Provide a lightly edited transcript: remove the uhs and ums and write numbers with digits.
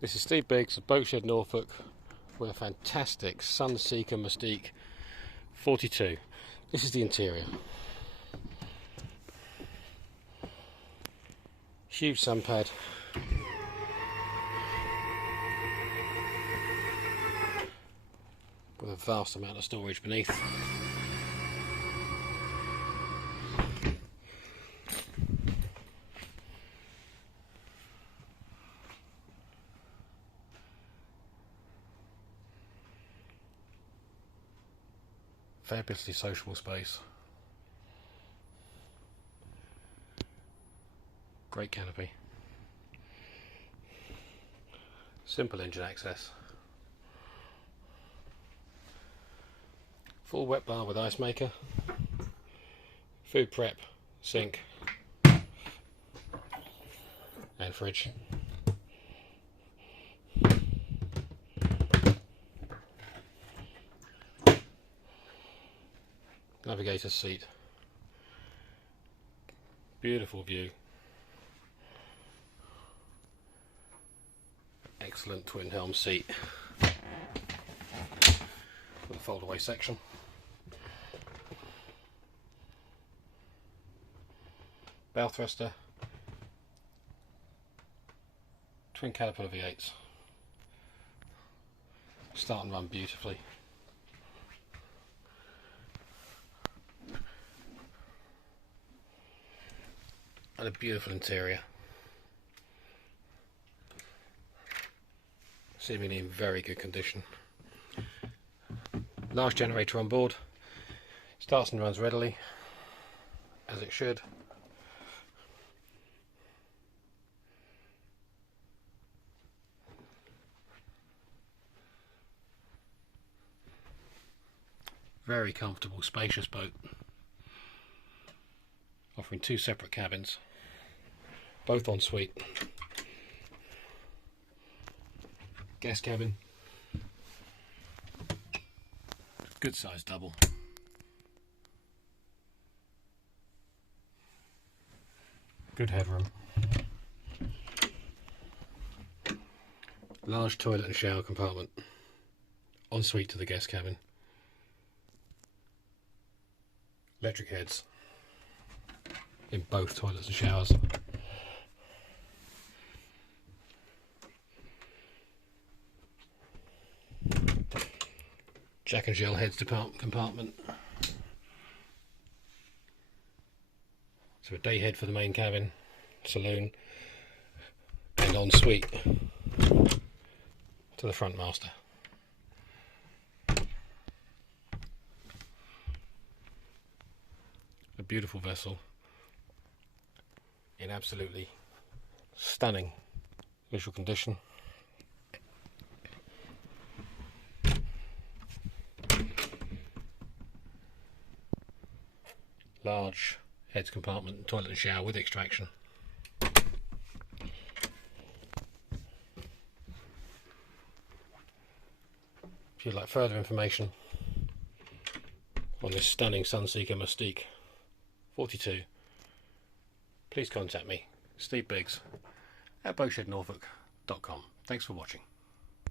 This is Steve Biggs of Boatshed, Norfolk, with a fantastic Sunseeker Mustique 42. This is the interior. Huge Sunpad. With a vast amount of storage beneath. Fabulously sociable space. Great canopy. Simple engine access. Full wet bar with ice maker. Food prep, sink and fridge. Navigator's seat. Beautiful view. Excellent twin helm seat with a fold away section. Bow thruster. Twin Caterpillar V8s. Start and run beautifully. And a beautiful interior, seemingly in very good condition. Large generator on board, starts and runs readily, as it should. Very comfortable, spacious boat, offering two separate cabins. Both en suite. Guest cabin. Good size double. Good headroom. Large toilet and shower compartment. En suite to the guest cabin. Electric heads in both toilets and showers. Jack and Jill heads compartment. So a day head for the main cabin, saloon, and en suite to the front master. A beautiful vessel in absolutely stunning visual condition. Large heads compartment, toilet and shower with extraction. If you'd like further information on this stunning Sunseeker Mustique 42, please contact me, Steve Biggs, at boatshednorfolk.com. Thanks for watching.